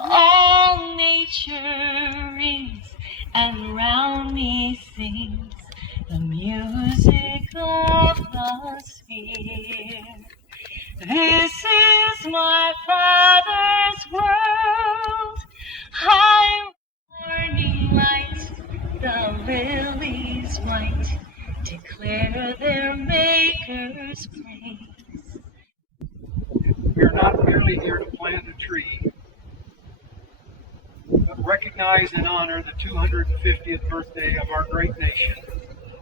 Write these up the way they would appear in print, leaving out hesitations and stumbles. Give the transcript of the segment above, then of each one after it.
All nature rings and round me sings the music of the sphere. This is my Father's world. High morning light, the lilies white declare their Maker's praise. We are not merely here to plant a tree, but recognize and honor the 250th birthday of our great nation,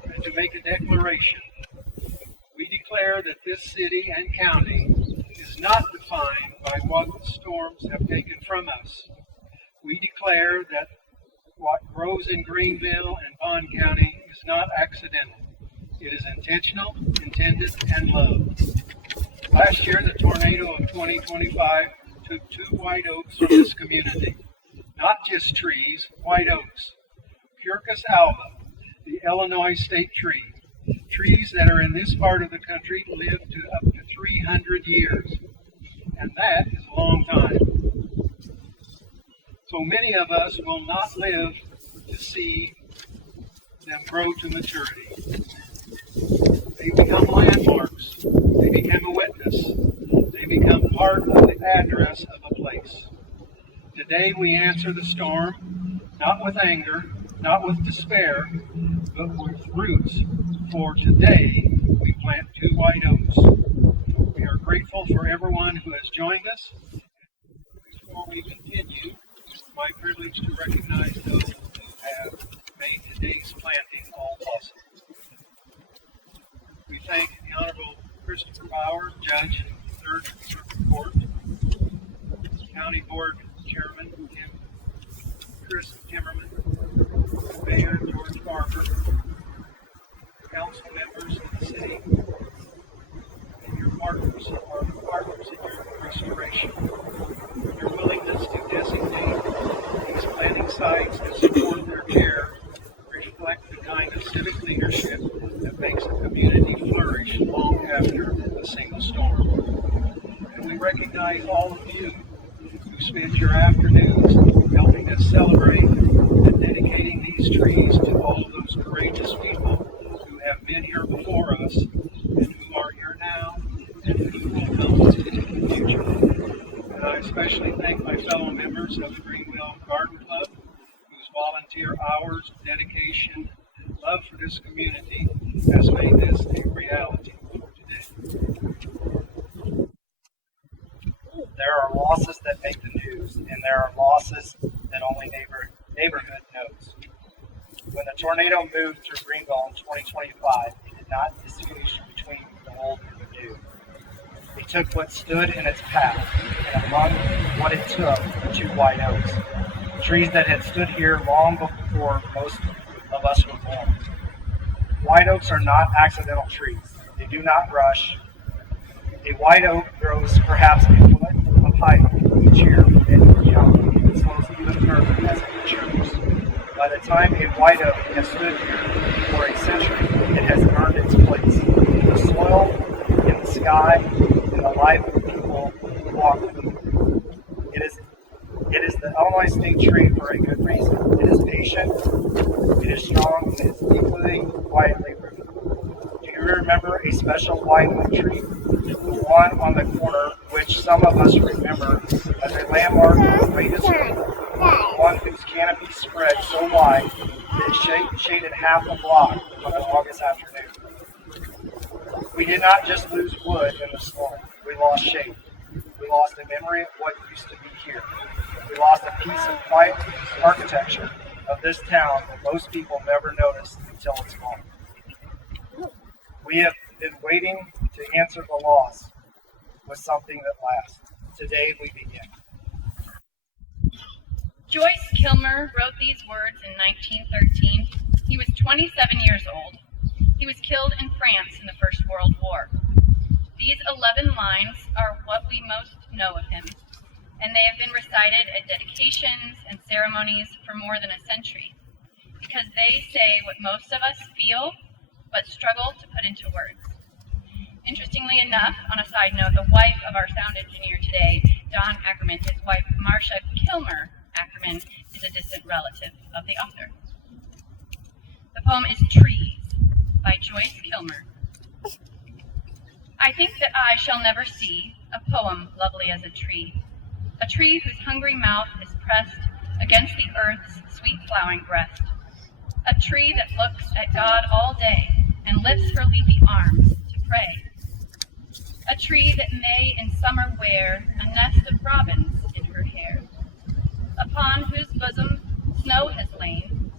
and to make a declaration. We declare that this city and county is not defined by what the storms have taken from us. We declare that what grows in Greenville and Bond County is not accidental. It is intentional, intended, and loved. Last year, the tornado of 2025 took 2 white oaks from this community. Not just trees, white oaks. Purchas alba, the Illinois state tree. Trees that are in this part of the country live to up to 300 years. And that is a long time. So many of us will not live to see them grow to maturity. They become landmarks. They become a witness. They become part of the address of a place. Today we answer the storm, not with anger, not with despair, but with roots. For today we plant 2 white oaks. We are grateful for everyone who has joined us. Before we continue, it's my privilege to recognize those who have made today's planting all possible. We thank the Honorable Christopher Bauer, Judge, 3rd Circuit Court, County Board Chairman Chris Timmerman, Mayor George Barber, council members of the city, and your partners are partners in your restoration. Your willingness to designate these planting sites and support their care reflect the kind of civic leadership that makes a community flourish long after a single storm. And we recognize all of you who spend your afternoons helping us celebrate and dedicating these trees to all those courageous people who have been here before us and who are here now and who will come in the future. And I especially thank my fellow members of the Greenville Garden Club, whose volunteer hours, dedication, and love for this community has made this a reality for today. There are losses that make the news, and there are losses that only neighborhood knows. When the tornado moved through Greenville in 2025, it did not distinguish between the old and the new. It took what stood in its path, and among what it took were 2 white oaks, trees that had stood here long before most of us were born. White oaks are not accidental trees. They do not rush. A white oak grows perhaps a foot of height each year and young. It slows even further as it matures. By the time a white oak has stood here for a century, it has earned its place in the soil, in the sky, in the life of people who walk beneath it. It is the Illinois state tree for a good reason. It is patient, it is strong, and it is deeply, quietly rooted. Do you remember a special white oak tree? The one on the corner, which some of us remember as a landmark of the greatest one whose canopy spread so wide that it shaded half a block on an August afternoon. We did not just lose wood in the storm. We lost shade. We lost a memory of what used to be here. We lost a piece of quiet architecture of this town that most people never notice until it's gone. We have been waiting to answer the loss with something that lasts. Today we begin. Joyce Kilmer wrote these words in 1913. He was 27 years old. He was killed in France in the First World War. These 11 lines are what we most know of him, and they have been recited at dedications and ceremonies for more than a century, because they say what most of us feel but struggle to put into words. Interestingly enough, on a side note, the wife of our sound engineer today, Don Ackerman, his wife, Marcia Kilmer Ackerman, is a distant relative of the author. The poem is Trees by Joyce Kilmer. I think that I shall never see a poem lovely as a tree whose hungry mouth is pressed against the earth's sweet flowering breast, a tree that looks at God all day and lifts her leafy arms to pray, a tree that may in summer wear a nest of robins in her hair, upon whose bosom snow has lain,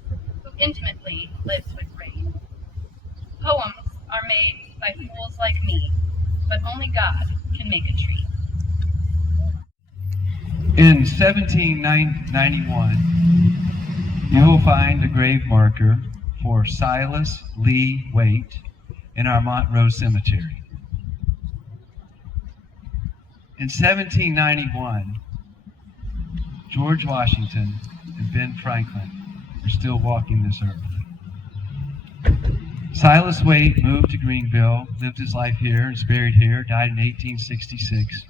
who intimately lives with rain. Poems are made by fools like me, but only God can make a tree. In 1791, you will find a grave marker for Silas Lee Waite in our Montrose Cemetery. In 1791, George Washington and Ben Franklin were still walking this earth. Silas Waite moved to Greenville, lived his life here, is buried here, died in 1866.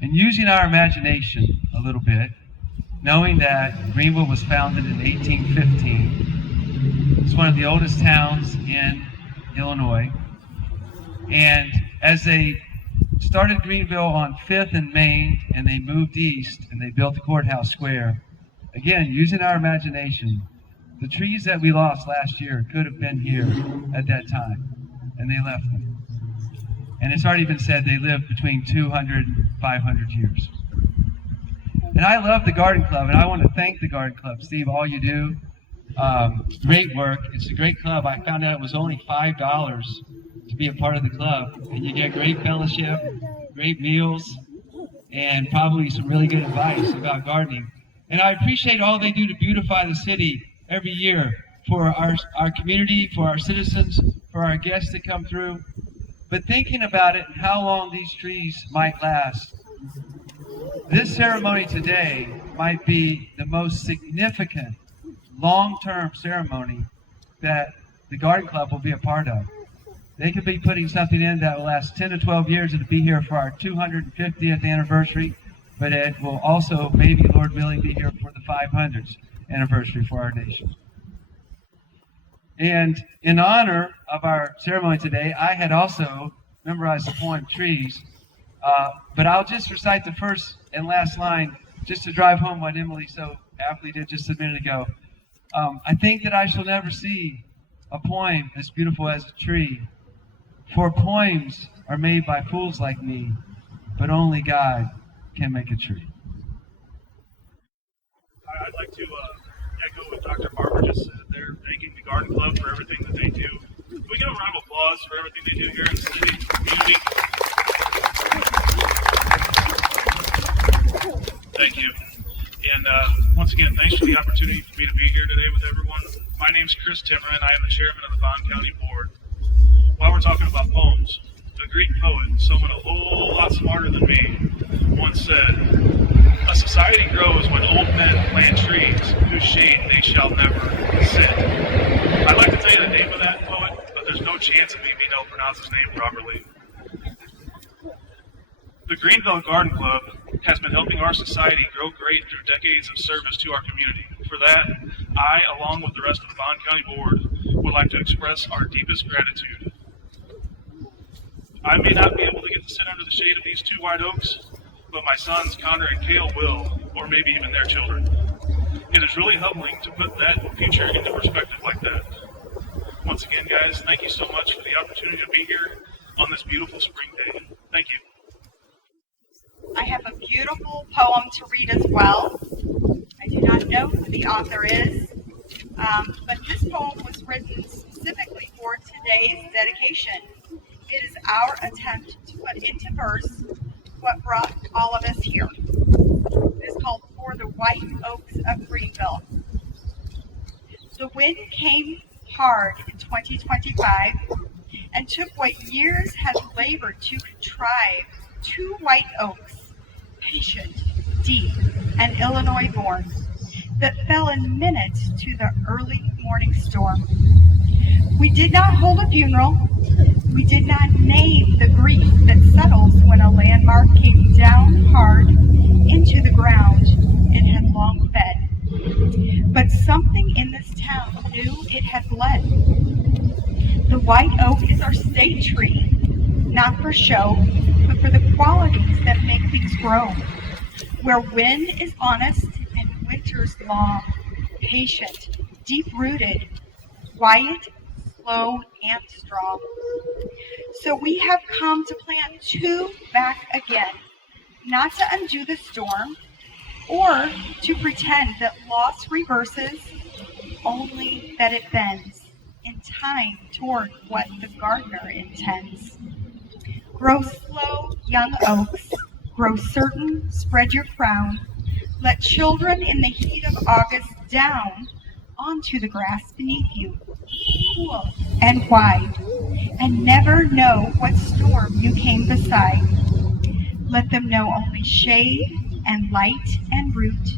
And using our imagination a little bit, knowing that Greenville was founded in 1815, it's one of the oldest towns in Illinois. And as they started Greenville on 5th and Main, and they moved east, and they built the courthouse square, again, using our imagination, the trees that we lost last year could have been here at that time, and they left them. And it's already been said they lived between 200 and 500 years. And I love the Garden Club, and I want to thank the Garden Club. Steve, all you do, great work. It's a great club. I found out it was only $5 to be a part of the club, and you get great fellowship, great meals, and probably some really good advice about gardening. And I appreciate all they do to beautify the city every year for our community, for our citizens, for our guests that come through. But thinking about it and how long these trees might last, this ceremony today might be the most significant long-term ceremony that the Garden Club will be a part of. They could be putting something in that will last 10 to 12 years. It'll be here for our 250th anniversary, but it will also, maybe, Lord willing, be here for the 500th anniversary for our nation. And in honor of our ceremony today, I had also memorized the poem Trees, but I'll just recite the first and last line just to drive home what Emily so aptly did just a minute ago. I think that I shall never see a poem as beautiful as a tree, for poems are made by fools like me, but only God can make a tree. I'd like to echo what Dr. Barber just said there, thanking the Garden Club for everything that they do. Can we give a round of applause for everything they do here in the city, community? Thank you. And once again, thanks for the opportunity for me to be here today with everyone. My name's Chris Timmer, and I am the chairman of the Bond County Board. While we're talking about poems, the Greek poet, someone a whole lot smarter than me, once said, "A society grows when old men plant trees whose shade they shall never sit." I'd like to tell you the name of that poet, but there's no chance of me being able to pronounce his name properly. The Greenville Garden Club has been helping our society grow great through decades of service to our community. For that, I, along with the rest of the Bond County Board, would like to express our deepest gratitude. I may not be able to get to sit under the shade of these two white oaks, but my sons, Connor and Cale, will, or maybe even their children. It is really humbling to put that future into perspective like that. Once again, guys, thank you so much for the opportunity to be here on this beautiful spring day. Thank you. I have a beautiful poem to read as well. I do not know who the author is, but this poem was written specifically for today's dedication. It is our attempt to put into verse what brought all of us here. It is called For the White Oaks of Greenville. The wind came hard in 2025 and took what years had labored to contrive. 2 white oaks, patient, deep, and Illinois born, that fell in minutes to the early morning storm. We did not hold a funeral, We did not name the grief that settles when a landmark came down hard into the ground it had long fed. But something in this town knew it had bled. The white oak is our state tree, not for show, but for the qualities that make things grow. Where wind is honest and winter's long, patient, deep-rooted, quiet, slow, and strong. So we have come to plant two back again, not to undo the storm, or to pretend that loss reverses, only that it bends in time toward what the gardener intends. Grow slow, young oaks, grow certain, spread your crown. Let children in the heat of August down onto the grass beneath you, cool and wide, and never know what storm you came beside. Let them know only shade and light and root,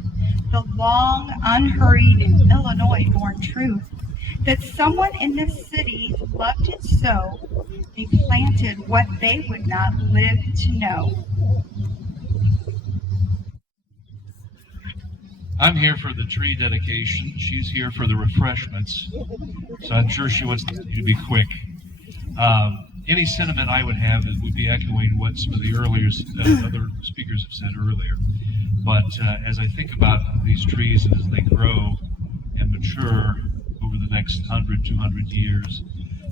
the long, unhurried Illinois-born truth, that someone in this city loved it so, they planted what they would not live to know. I'm here for the tree dedication. She's here for the refreshments. So I'm sure she wants you to be quick. Any sentiment I would have would be echoing what some of the other speakers have said earlier. But as I think about these trees and as they grow and mature over the next 100, 200 years,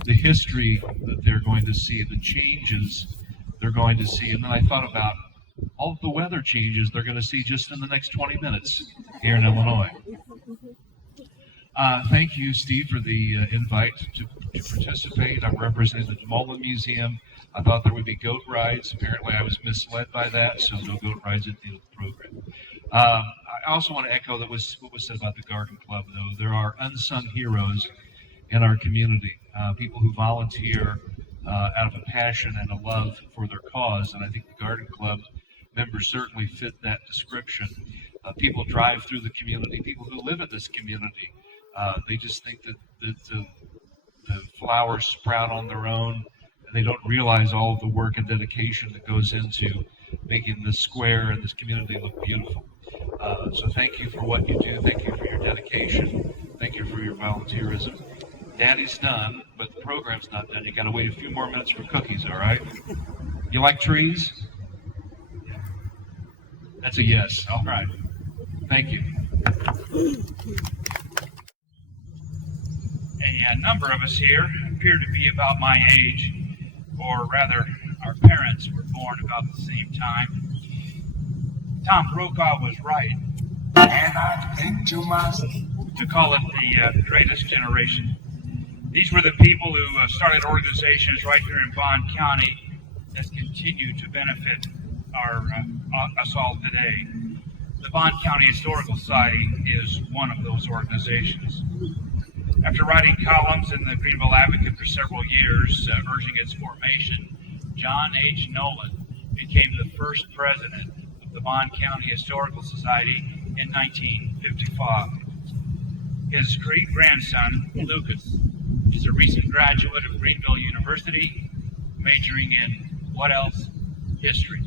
the history that they're going to see, the changes they're going to see, and then I thought about all of the weather changes they're going to see just in the next 20 minutes here in Illinois. Thank you, Steve, for the invite to participate. I'm representing the Mullen Museum. I thought there would be goat rides. Apparently I was misled by that, so no goat rides at the end of the program. I also want to echo what was said about the Garden Club, though. There are unsung heroes in our community, people who volunteer out of a passion and a love for their cause, and I think the Garden Club members certainly fit that description. People drive through the community, people who live in this community, they just think that the flowers sprout on their own, and they don't realize all of the work and dedication that goes into making this square and this community look beautiful. So thank you for what you do, thank you for your dedication, thank you for your volunteerism. Daddy's done, but the program's not done. You gotta wait a few more minutes for cookies, all right? You like trees? That's a yes. All right. Thank you. A number of us here appear to be about my age, or rather, our parents were born about the same time. Tom Brokaw was right. And I think to myself, to call it the greatest generation. These were the people who started organizations right here in Bond County that continue to benefit us all today. The Bond County Historical Society is one of those organizations. After writing columns in the Greenville Advocate for several years, urging its formation, John H. Nolan became the first president of the Bond County Historical Society in 1955. His great-grandson, Lucas, is a recent graduate of Greenville University, majoring in what else? History.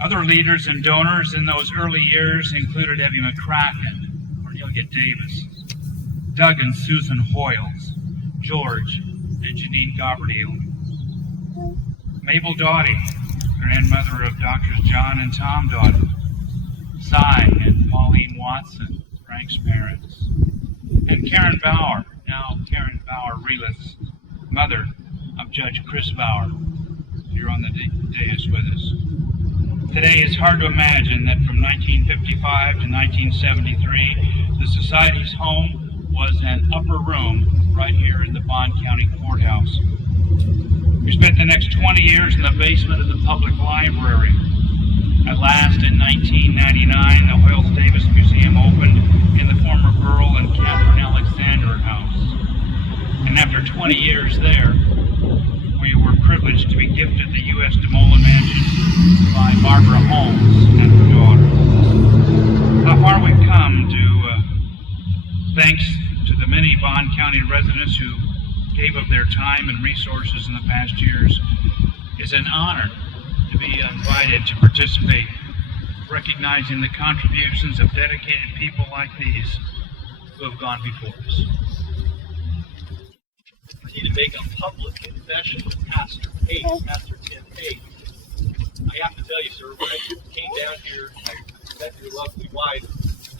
Other leaders and donors in those early years included Evie McCracken, Cornelia Davis, Doug and Susan Hoyles, George and Janine Gobardale, Mabel Doughty, grandmother of Doctors John and Tom Doughty, Cy and Pauline Watson, Frank's parents, and Karen Bauer, now Karen Bauer Relis, mother of Judge Chris Bauer, here on the dais with us. Today, it's hard to imagine that from 1955 to 1973, the Society's home was an upper room right here in the Bond County Courthouse. We spent the next 20 years in the basement of the public library. At last, in 1999, the Hoyles Davis Museum opened in the former Burl and Catherine Alexander House. And after 20 years there, we were privileged to be gifted the U.S. DeMolin Mansion by Barbara Holmes and her daughter. How far we've come thanks to the many Bond County residents who gave of their time and resources in the past years. It's an honor to be invited to participate, recognizing the contributions of dedicated people like these who have gone before us. I need to make a public confession with Pastor Tim Pate. I have to tell you, sir, when I came down here, I met your lovely wife,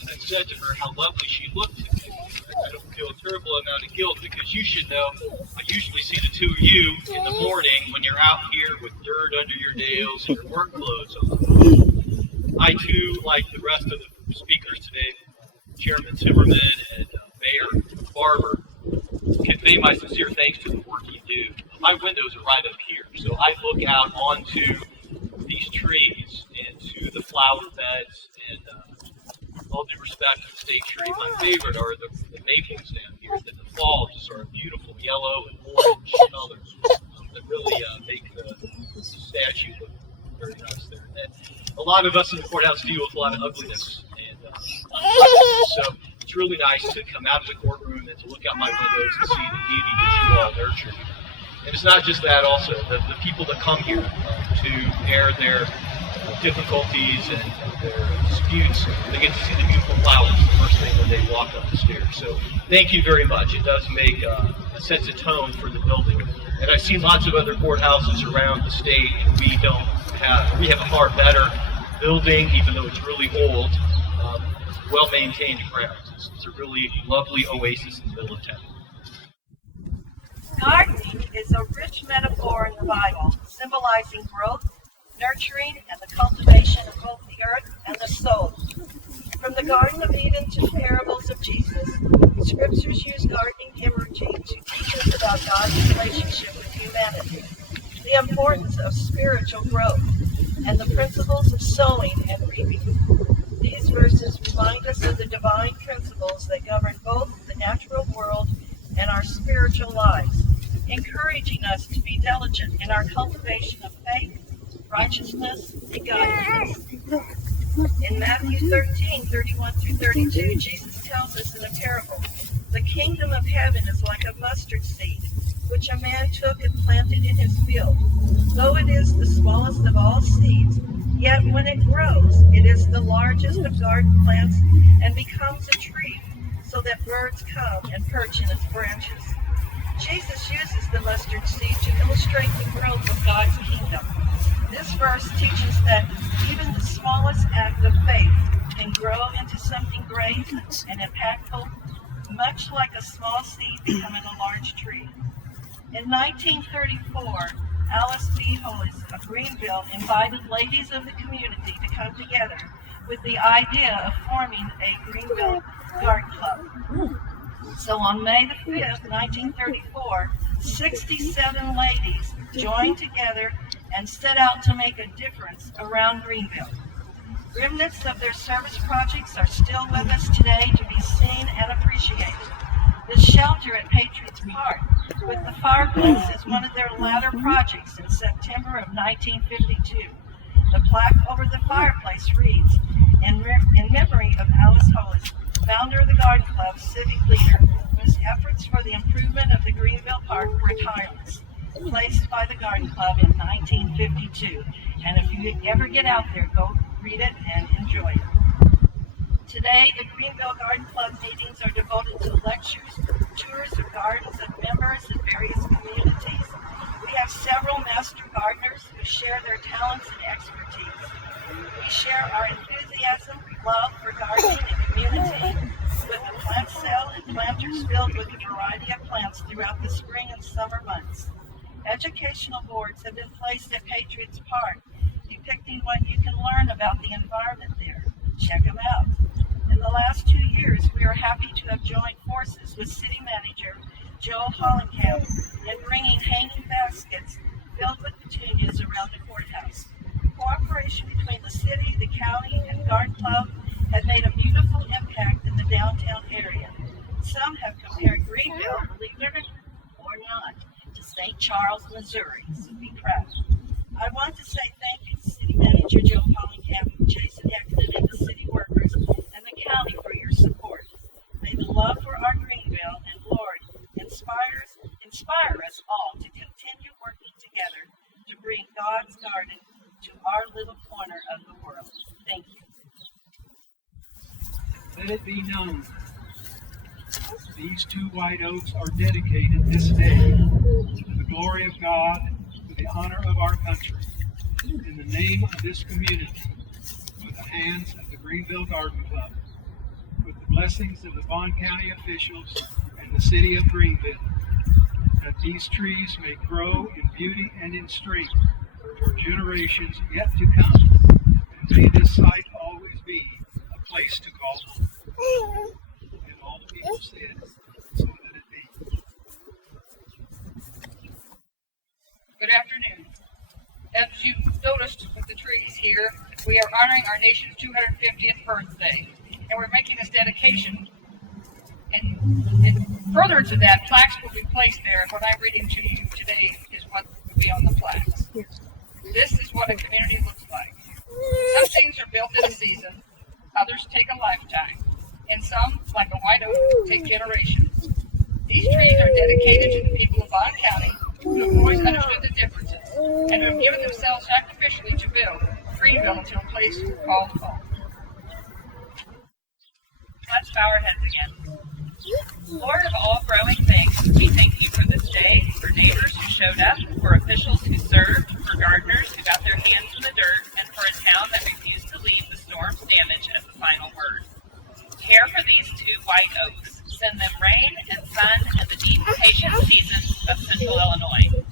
and I said to her how lovely she looked to me. I don't feel a terrible amount of guilt because you should know I usually see the two of you in the morning when you're out here with dirt under your nails and your work clothes on. I too, like the rest of the speakers today, Chairman Zimmerman and Mayor Barber, convey my sincere thanks to the work you do. My windows are right up here, so I look out onto these trees and to the flower beds, and all due respect to the state tree, my favorite are the maples down here that in the fall just are beautiful yellow and orange colors that really make the statue look very nice there. And a lot of us in the courthouse deal with a lot of ugliness, and so it's really nice to come out of the courtroom and to look out my windows and see the beauty that you all nurture. And it's not just that also, the people that come here to air their difficulties and their disputes, they get to see the beautiful flowers the first thing when they walk up the stairs. So thank you very much. It does make a sense of tone for the building. And I've seen lots of other courthouses around the state, and we have a far better building, even though it's really old, well-maintained grounds. It's a really lovely oasis in the middle of town. Gardening is a rich metaphor in the Bible, symbolizing growth, nurturing, and the cultivation of both the earth and the soul. From the Garden of Eden to the parables of Jesus, scriptures use gardening imagery to teach us about God's relationship with humanity, the importance of spiritual growth, and the principles of sowing and reaping. These verses remind us of the divine principles that govern both the natural world and our spiritual lives, encouraging us to be diligent in our cultivation of faith, righteousness, and godliness. In Matthew 13:31-32, Jesus tells us in a parable, "The kingdom of heaven is like a mustard seed, which a man took and planted in his field. Though it is the smallest of all seeds, yet when it grows, it is the largest of garden plants and becomes a tree, so that birds come and perch in its branches." Jesus uses the mustard seed to illustrate the growth of God's kingdom. This verse teaches that even the smallest act of faith can grow into something great and impactful, much like a small seed becoming a large tree. In 1934, Alice B. Hollis of Greenville invited ladies of the community to come together with the idea of forming a Greenville Garden Club. So on May the 5th, 1934, 67 ladies joined together and set out to make a difference around Greenville. Remnants of their service projects are still with us today to be seen and appreciated. The shelter at Patriots Park with the fireplace is one of their latter projects in September of 1952. The plaque over the fireplace reads, in memory of Alice Hollis, founder of the Garden Club, civic leader, whose efforts for the improvement of the Greenville Park were tireless, placed by the Garden Club in 1952. And if you ever get out there, go read it and enjoy it. Today, the Greenville Garden Club meetings are devoted to lectures, tours of gardens of members in various communities. We have several master gardeners who share their talents and expertise. We share our enthusiasm, love for gardening and community with a plant sale and planters filled with a variety of plants throughout the spring and summer months. Educational boards have been placed at Patriots Park, depicting what you can learn about the environment there. Check them out. In the last 2 years, we are happy to have joined forces with City Manager Joe Hollenkamp in bringing hanging baskets filled with petunias around the courthouse. Cooperation between the city, the county, and Garden Club have made a beautiful impact in the downtown area. Some have compared Greenville, believe it or not, to St. Charles, Missouri, so be proud. I want to say thank you to City Manager Joe Hollenkamp, Jason Eckman, and the city workers and the county for your support. May the love for our Greenville and Lord inspire let it be known, these two white oaks are dedicated this day to the glory of God, to the honor of our country, in the name of this community, with the hands of the Greenville Garden Club, with the blessings of the Bond County officials and the city of Greenville, that these trees may grow in beauty and in strength for generations yet to come, and may this site always be a place to call home. And all the people said, so let it be. Good afternoon. As you've noticed with the trees here, we are honoring our nation's 250th birthday, and we're making this dedication. And further to that, plaques will be placed there. What I'm reading to you today is what will be on the plaques. This is what a community looks like. Some things are built in a season, others take a lifetime, and some, like a white oak, take generations. These trees are dedicated to the people of Bond County who have always understood the differences and who have given themselves sacrificially to build Greenville into a place called home. Let's bow our heads again. Lord of all growing things, we thank you for this day, for neighbors who showed up, for officials who served, for gardeners who got their hands in the dirt, and for a town that refused to leave the storm's damage as the final word. Care for these two white oaks. Send them rain and sun and the deep, patient seasons of central Illinois.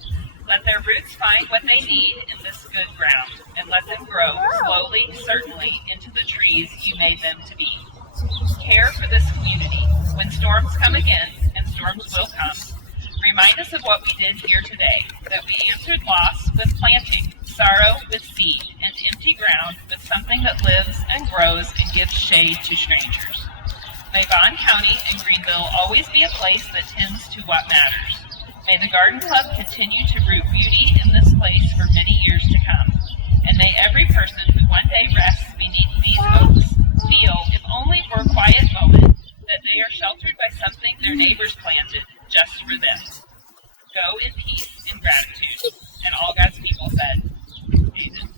Let their roots find what they need in this good ground, and let them grow slowly, certainly, into the trees you made them to be. Care for this community. When storms come again, and storms will come, remind us of what we did here today, that we answered loss with planting, sorrow with seed, and empty ground with something that lives and grows and gives shade to strangers. May Bond County and Greenville always be a place that tends to what matters. May the Garden Club continue to root beauty in this place for many years to come. And may every person who one day rests beneath these oaks feel, if only for a quiet moment, that they are sheltered by something their neighbors planted just for them. Go in peace and gratitude. And all God's people said, Amen.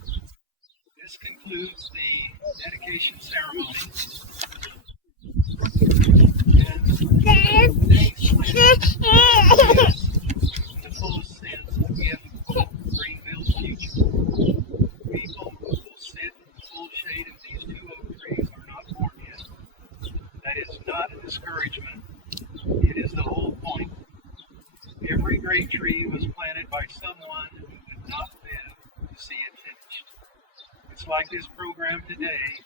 This concludes the dedication ceremony. And thanks in the fullest sense a gift of Greenville's future. People who will sit in the full shade of these two oak trees are not born yet. That is not a discouragement. It is the whole point. Every great tree was planted by someone who would not live to see it finished. It's like this program today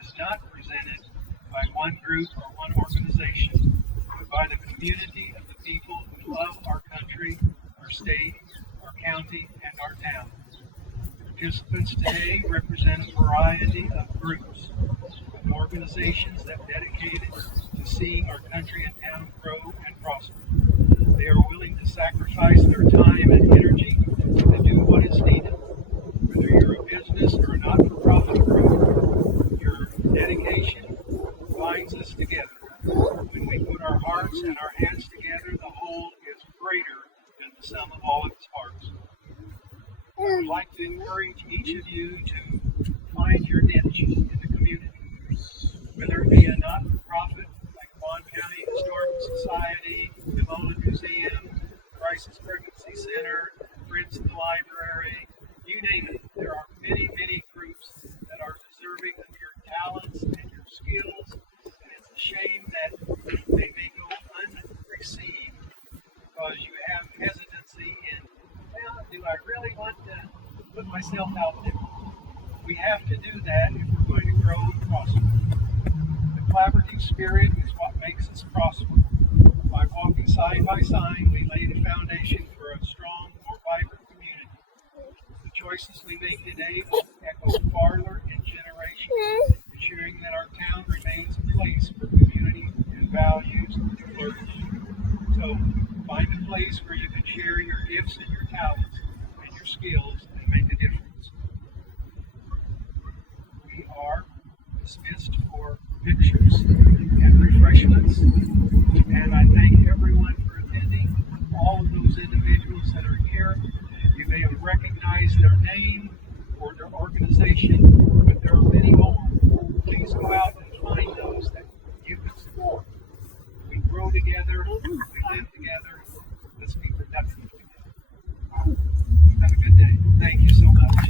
is not presented by one group or one organization, but by the community of the people who love our country, our state, our county, and our town. Participants today represent a variety of groups and organizations that are dedicated to seeing our country and town grow and prosper. They are willing to sacrifice their time and energy to do what is needed. Whether you're a business or a not-for-profit group, your dedication binds us together. When we put our hearts and our hands together, the whole is greater than the sum of all its parts. I would like to encourage each of you to find your niche in the community. Whether it be a not-for-profit like Bond County Historical Society, the Mullen Museum, Crisis Pregnancy Center, Friends of the Library, you name it. There are many, many groups that are deserving of your talents and your skills, and it's a shame that they may go unreceived because you have hesitancy in, well, do I really want to put myself out there? We have to do that if we're going to grow and prosper. The collaborative spirit is what makes us prosper. By walking side by side, we lay the foundation for a strong, more vibrant community. The choices we make today will echo farther in generations, ensuring that our town remains a place for community and values to flourish. So, find a place where you can share your gifts and your talents and your skills and make a difference. We are dismissed for pictures and refreshments, and I thank everyone for attending. All of those individuals that are here, you may have recognized their name or their organization, but there are many more. Please go out and find those that grow together, we live together, let's be productive together. Have a good day. Thank you so much.